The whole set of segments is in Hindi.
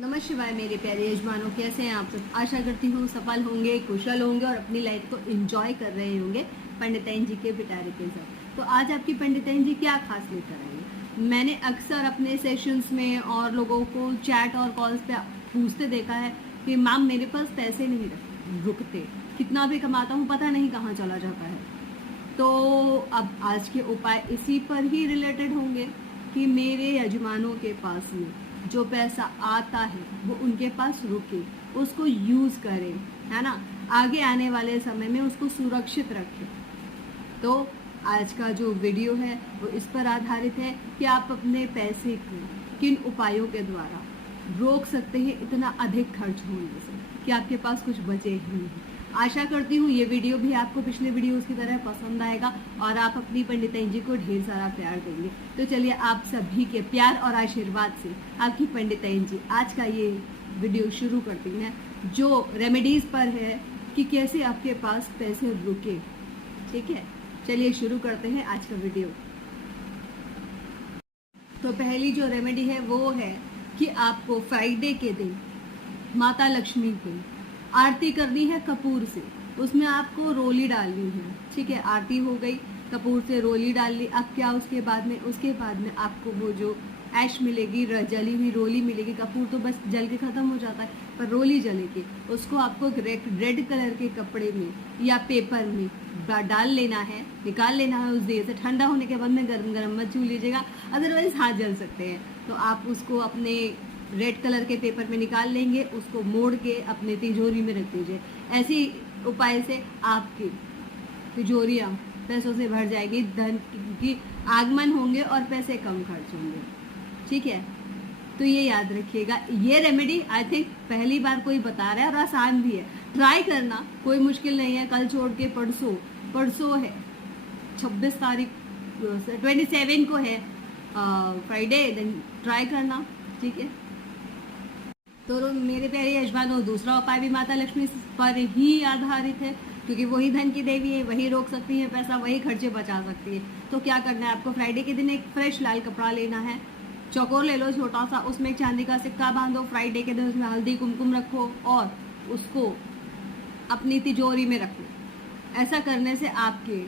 नमः शिवाय मेरे प्यारे यजमानों, कैसे हैं आप सब। आशा करती हूँ सफल होंगे, कुशल होंगे और अपनी लाइफ को एंजॉय कर रहे होंगे पंडिताइन जी के पिटारे के साथ। तो आज आपकी पंडिताइन जी क्या खास लेकर आई है। मैंने अक्सर अपने सेशंस में और लोगों को चैट और कॉल्स पे पूछते देखा है कि मैम मेरे पास पैसे नहीं रुकते, कितना भी कमाता हूँ पता नहीं कहाँ चला जाता है। तो अब आज के उपाय इसी पर ही रिलेटेड होंगे कि मेरे यजमानों के पास में जो पैसा आता है वो उनके पास रुके, उसको यूज़ करें, है ना। आगे आने वाले समय में उसको सुरक्षित रखें। तो आज का जो वीडियो है वो इस पर आधारित है कि आप अपने पैसे को किन उपायों के द्वारा रोक सकते हैं इतना अधिक खर्च होने से कि आपके पास कुछ बचे ही नहीं। आशा करती हूँ ये वीडियो भी आपको पिछले वीडियोस की तरह पसंद आएगा और आप अपनी पंडिताइन जी को ढेर सारा प्यार देंगे। तो चलिए आप सभी के प्यार और आशीर्वाद से आपकी पंडिताइन जी आज का ये वीडियो शुरू करती हैं, जो रेमेडीज पर है कि कैसे आपके पास पैसे रुके। ठीक है, चलिए शुरू करते हैं आज का वीडियो। तो पहली जो रेमेडी है वो है कि आपको फ्राइडे के दिन माता लक्ष्मी की आरती करनी है कपूर से। उसमें आपको रोली डालनी है। ठीक है, आरती हो गई, कपूर से रोली डाल ली। अब क्या उसके बाद में आपको वो जो ऐश मिलेगी, जली हुई रोली मिलेगी। कपूर तो बस जल के खत्म हो जाता है, पर रोली जलेगी। उसको आपको रेड कलर के कपड़े में या पेपर में डाल लेना है, निकाल लेना है। उस देर से ठंडा होने के बाद में गरम गरम मत छू लीजिएगा, अदरवाइज हाथ जल सकते हैं। तो आप उसको अपने रेड कलर के पेपर में निकाल लेंगे, उसको मोड़ के अपने तिजोरी में रख दीजिए। ऐसी उपाय से आपकी तिजोरियाँ पैसों से भर जाएगी, धन की आगमन होंगे और पैसे कम खर्च होंगे। ठीक है, तो ये याद रखिएगा। ये रेमेडी आई थिंक पहली बार कोई बता रहा है और आसान भी है। ट्राई करना, कोई मुश्किल नहीं है। कल छोड़ के परसों है 26 तारीख, 27 को है फ्राइडे, देन ट्राई करना। ठीक है, तो मेरे प्यारे यजमानों, दूसरा उपाय भी माता लक्ष्मी पर ही आधारित है, क्योंकि वही धन की देवी है, वही रोक सकती है पैसा, वही खर्चे बचा सकती है। तो क्या करना है आपको, फ्राइडे के दिन एक फ्रेश लाल कपड़ा लेना है, चौकोर ले लो छोटा सा, उसमें एक चांदी का सिक्का बांधो। फ्राइडे के दिन उसमें हल्दी कुमकुम रखो और उसको अपनी तिजोरी में रखो। ऐसा करने से आपके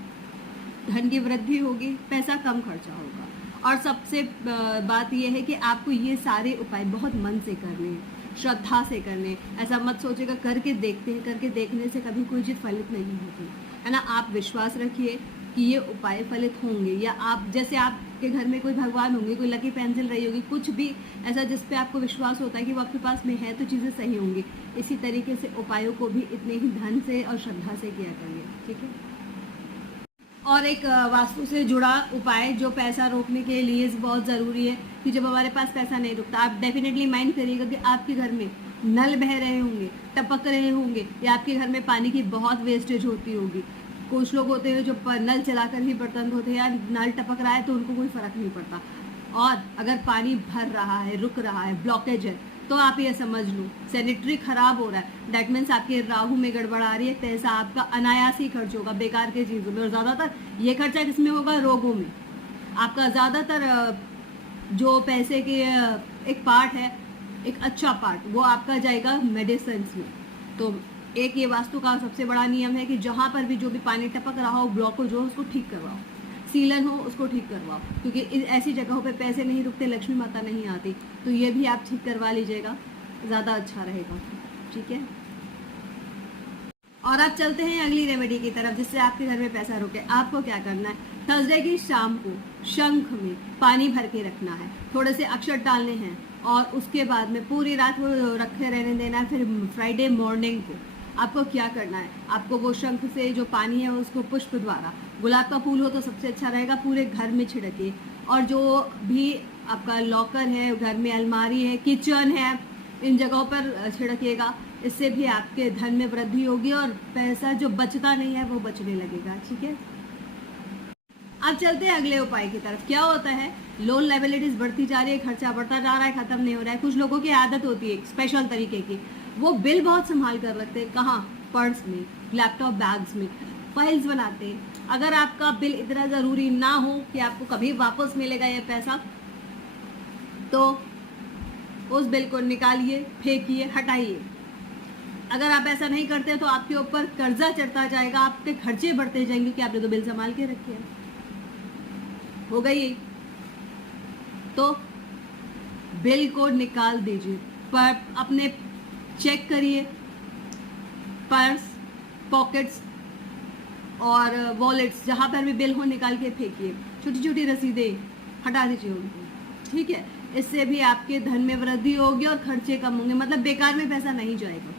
धन की वृद्धि होगी, पैसा कम खर्चा होगा। और सबसे बात यह है कि आपको ये सारे उपाय बहुत मन से करने हैं, श्रद्धा से करने। ऐसा मत सोचेगा करके देखते हैं, करके देखने से कभी कोई चीज़ फलित नहीं होती है ना। आप विश्वास रखिए कि ये उपाय फलित होंगे। या आप जैसे आपके घर में कोई भगवान होंगे, कोई लकी पेंसिल रही होगी, कुछ भी ऐसा जिस पे आपको विश्वास होता है कि वो आपके पास में है, तो चीज़ें सही होंगी। इसी तरीके से उपायों को भी इतने ही धन से और श्रद्धा से किया करिए। ठीक है, और एक वास्तु से जुड़ा उपाय जो पैसा रोकने के लिए बहुत ज़रूरी है कि जब हमारे पास पैसा नहीं रुकता, आप डेफिनेटली माइंड करिएगा कि आपके घर में नल बह रहे होंगे, टपक रहे होंगे, या आपके घर में पानी की बहुत वेस्टेज होती होगी। कुछ लोग होते हैं जो नल चलाकर ही बर्तन धोते हैं, या नल टपक रहा है तो उनको कोई फर्क नहीं पड़ता। और अगर पानी भर रहा है, रुक रहा है, ब्लॉकेज है, तो आप ये समझ लो सैनिटरी खराब हो रहा है। दैट मीन्स आपके राहु में गड़बड़ आ रही है, पैसा आपका अनायास ही खर्च होगा बेकार के चीज़ों में। और ज़्यादातर ये खर्चा किसमें होगा, रोगों में। आपका ज़्यादातर जो पैसे के एक पार्ट है, एक अच्छा पार्ट, वो आपका जाएगा मेडिसिन में। तो एक ये वास्तु का सबसे बड़ा नियम है कि जहाँ पर भी जो भी पानी टपक रहा हो, ब्लॉकेज हो, उसको ठीक करवाओ। सीलन हो, उसको ठीक करवाओ, क्योंकि ऐसी जगहों पे पैसे नहीं रुकते, लक्ष्मी माता नहीं आती। तो ये भी आप ठीक करवा लीजिएगा, ज़्यादा अच्छा रहेगा। ठीक है, और आप चलते हैं अगली रेमेडी की तरफ जिससे आपके घर में पैसा रुके। आपको क्या करना है, थर्सडे की शाम को शंख में पानी भर के रखना है, थोड़े से अक्षत डालने हैं और उसके बाद में पूरी रात वो रखे रहने देना है। फिर फ्राइडे मॉर्निंग को आपको क्या करना है, आपको वो शंख से जो पानी है उसको पुष्प द्वारा, गुलाब का फूल हो तो सबसे अच्छा रहेगा, पूरे घर में छिड़किए। और जो भी आपका लॉकर है, घर में अलमारी है, किचन है, इन जगहों पर छिड़किएगा। इससे भी आपके धन में वृद्धि होगी और पैसा जो बचता नहीं है वो बचने लगेगा। ठीक है, अब चलते हैं अगले उपाय की तरफ। क्या होता है, लोन लायबिलिटीज बढ़ती जा रही है, खर्चा बढ़ता जा रहा है, खत्म नहीं हो रहा है। कुछ लोगों की आदत होती है स्पेशल तरीके की, वो बिल बहुत संभाल कर रखते हैं। कहाँ, पर्स में, लैपटॉप बैग्स में फाइल्स बनाते हैं। अगर आपका बिल इतना ज़रूरी ना हो कि आपको कभी वापस मिलेगा ये पैसा, तो उस बिल को निकालिए, फेंकिए, हटाइए। अगर आप ऐसा नहीं करते तो आपके ऊपर कर्जा चढ़ता जाएगा, आपके खर्चे बढ़ते जाएंगे कि आपने तो बिल संभाल के रखे हैं। हो गई, तो बिल को निकाल दीजिए। पर अपने चेक करिए, पर्स, पॉकेट्स और वॉलेट्स, जहाँ पर भी बिल हो निकाल के फेंकिए। छोटी छोटी रसीदें हटा दीजिए उनको, ठीक है। इससे भी आपके धन में वृद्धि होगी और खर्चे कम होंगे, मतलब बेकार में पैसा नहीं जाएगा,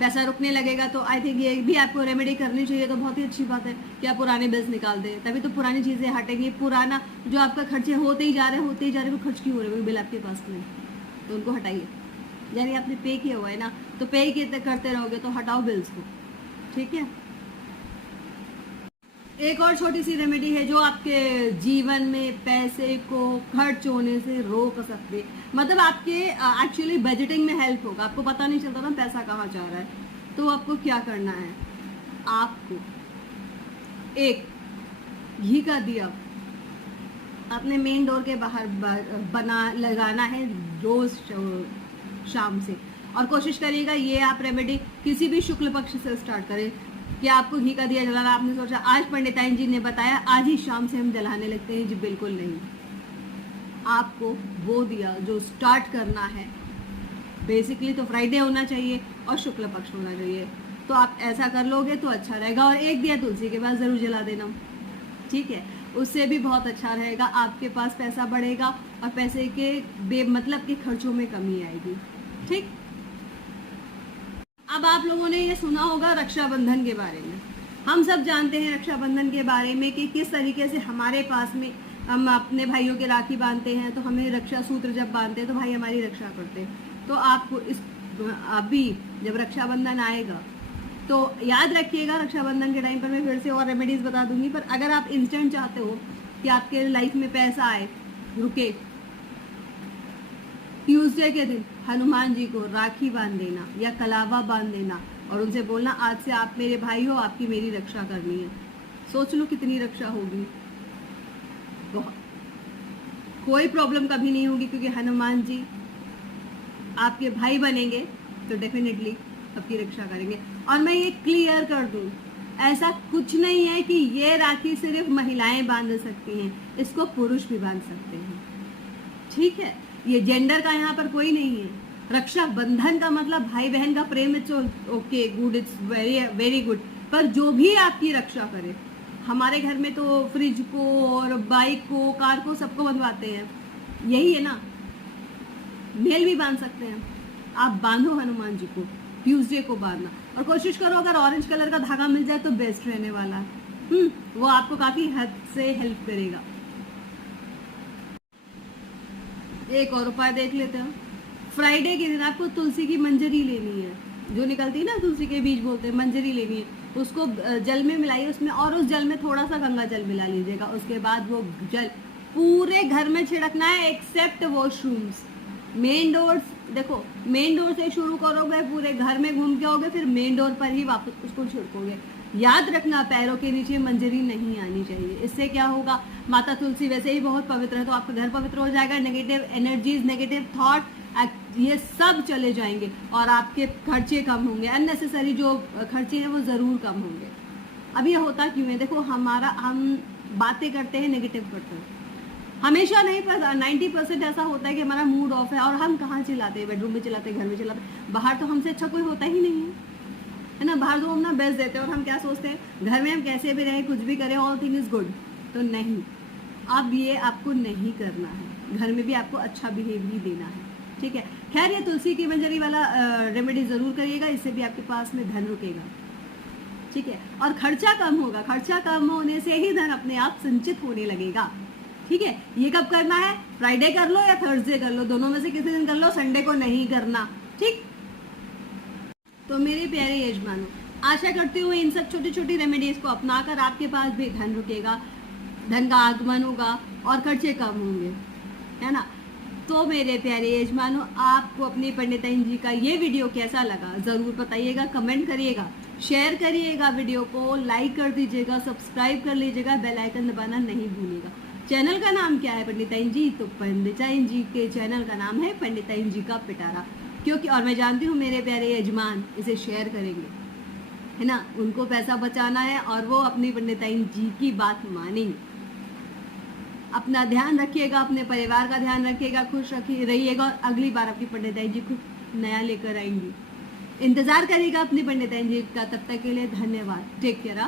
पैसा रुकने लगेगा। तो आई थिंक ये भी आपको रेमेडी करनी चाहिए। तो बहुत ही अच्छी बात है कि आप पुराने बिल्स निकाल दें, तभी तो पुरानी चीज़ें हटेंगी। पुराना जो आपका खर्चे होते ही जा रहे वो खर्च क्यों हो रहे, वो बिल आपके पास नहीं, तो उनको हटाइए। यानी आपने पे किया हुआ है ना, तो पे करते रहोगे तो हटाओ बिल्स को, ठीक है। एक और छोटी सी रेमेडी है जो आपके जीवन में पैसे को खर्च होने से रोक सकते, मतलब आपके एक्चुअली बजटिंग में हेल्प होगा। आपको पता नहीं चलता ना पैसा कहाँ जा रहा है, तो आपको क्या करना है, आपको एक घी का दिया अपने मेन डोर के बाहर बना लगाना है रोज शाम से। और कोशिश करिएगा ये आप रेमेडी किसी भी शुक्ल पक्ष से स्टार्ट करें कि आपको घी का दिया जलाना। आपने सोचा आज पंडिताइन जी ने बताया आज ही शाम से हम जलाने लगते हैं, जी बिल्कुल नहीं। आपको वो दिया जो स्टार्ट करना है बेसिकली तो फ्राइडे होना चाहिए और शुक्ल पक्ष होना चाहिए। तो आप ऐसा कर लोगे तो अच्छा रहेगा। और एक दिया तुलसी के पास ज़रूर जला देना, ठीक है, उससे भी बहुत अच्छा रहेगा। आपके पास पैसा बढ़ेगा और पैसे के बेमतलब के खर्चों में कमी आएगी, ठीक। अब आप लोगों ने ये सुना होगा रक्षाबंधन के बारे में। हम सब जानते हैं रक्षाबंधन के बारे में कि किस तरीके से हमारे पास में हम अपने भाइयों के राखी बांधते हैं, तो हमें रक्षा सूत्र जब बांधते हैं तो भाई हमारी रक्षा करते हैं। तो आपको इस अभी जब रक्षाबंधन आएगा तो याद रखिएगा, रक्षाबंधन के टाइम पर मैं फिर से और रेमेडीज बता दूंगी। पर अगर आप इंस्टेंट चाहते हो कि आपके लाइफ में पैसा आए, रुके, ट्यूसडे के दिन हनुमान जी को राखी बांध देना या कलावा बांध देना और उनसे बोलना आज से आप मेरे भाई हो, आपकी मेरी रक्षा करनी है। सोच लो कितनी रक्षा होगी, कोई प्रॉब्लम कभी नहीं होगी, क्योंकि हनुमान जी आपके भाई बनेंगे तो डेफिनेटली आपकी रक्षा करेंगे। और मैं ये क्लियर कर दूं, ऐसा कुछ नहीं है कि ये राखी सिर्फ महिलाएं बांध सकती हैं, इसको पुरुष भी बांध सकते हैं, ठीक है। ये जेंडर का यहाँ पर कोई नहीं है। रक्षाबंधन का मतलब भाई बहन का प्रेम, it's okay, good, it's very very good. पर जो भी आपकी रक्षा करे, हमारे घर में तो फ्रिज को और बाइक को, कार को, सबको बनवाते हैं, यही है ना। मेल भी बांध सकते हैं, आप बांधो हनुमान जी को, ट्यूसडे को बांधना। और कोशिश करो अगर ऑरेंज कलर का धागा मिल जाए तो बेस्ट रहने वाला है, वो आपको काफी हद से हेल्प करेगा। एक और उपाय देख लेते हैं। फ्राइडे के दिन आपको तुलसी की मंजरी लेनी है, जो निकलती है ना, तुलसी के बीज बोलते हैं, मंजरी लेनी है। उसको जल में मिलाइए उसमें, और उस जल में थोड़ा सा गंगा जल मिला लीजिएगा। उसके बाद वो जल पूरे घर में छिड़कना है एक्सेप्ट वॉशरूम्स। मेन डोर, देखो मेन डोर से शुरू करोगे, पूरे घर में घूम के आओगे, फिर मेन डोर पर ही वापस उसको छिड़कोगे। याद रखना पैरों के नीचे मंजरी नहीं आनी चाहिए। इससे क्या होगा, माता तुलसी वैसे ही बहुत पवित्र है, तो आपका घर पवित्र हो जाएगा। नेगेटिव एनर्जीज, नेगेटिव थॉट, ये सब चले जाएंगे और आपके खर्चे कम होंगे। अननेसेसरी जो खर्चे हैं वो ज़रूर कम होंगे। अब ये होता क्यों है, देखो हम बातें करते हैं, नेगेटिव करते हैं हमेशा, नहीं पर 90% ऐसा होता है कि हमारा मूड ऑफ है और हम कहाँ चिल्लाते हैं, बेडरूम में चिल्लाते हैं, घर में चिल्लाते हैं। बाहर तो हमसे अच्छा कोई होता ही नहीं है ना। बाहर तो हम ना बेस्ट देते हैं और हम क्या सोचते हैं, घर में हम कैसे भी रहें, कुछ भी करें, ऑल थिंग इज गुड। तो नहीं, अब ये आपको नहीं करना है। घर में भी आपको अच्छा बिहेव ही देना है, ठीक है। खैर, ये तुलसी की मंजरी वाला रेमेडी ज़रूर करिएगा, इससे भी आपके पास में धन रुकेगा, ठीक है। और खर्चा कम होगा। खर्चा कम होने से ही धन अपने आप संचित होने लगेगा, ठीक है। ये कब करना है, फ्राइडे कर लो या थर्सडे कर लो, दोनों में से किसी दिन कर लो, संडे को नहीं करना, ठीक। तो मेरे प्यारे यजमानों, आशा करती हूँ इन सब छोटी छोटी रेमेडीज को अपनाकर आपके पास भी धन रुकेगा, धन का आगमन होगा और खर्चे कम होंगे, है ना। तो मेरे प्यारे यजमानों, आपको अपनी पंडिताइन जी का ये वीडियो कैसा लगा ज़रूर बताइएगा, कमेंट करिएगा, शेयर करिएगा, वीडियो को लाइक कर दीजिएगा, सब्सक्राइब कर लीजिएगा, बेल आइकन दबाना नहीं भूलिएगा। चैनल का नाम क्या है पंडिताइन जी? तो पंडिताइन जी के चैनल का नाम है पंडिताइन जी का पिटारा, क्योंकि और मैं जानती हूँ मेरे प्यारे यजमान इसे शेयर करेंगे, है ना, उनको पैसा बचाना है और वो अपनी पंडिताइन जी की बात मानेंगे। अपना ध्यान रखिएगा, अपने परिवार का ध्यान रखिएगा, खुश रहिएगा और अगली बार अपनी पंडिताइन जी कुछ नया लेकर आएंगी। इंतजार करिएगा अपनी पंडिताइन जी का, तब तक के लिए धन्यवाद। Take care.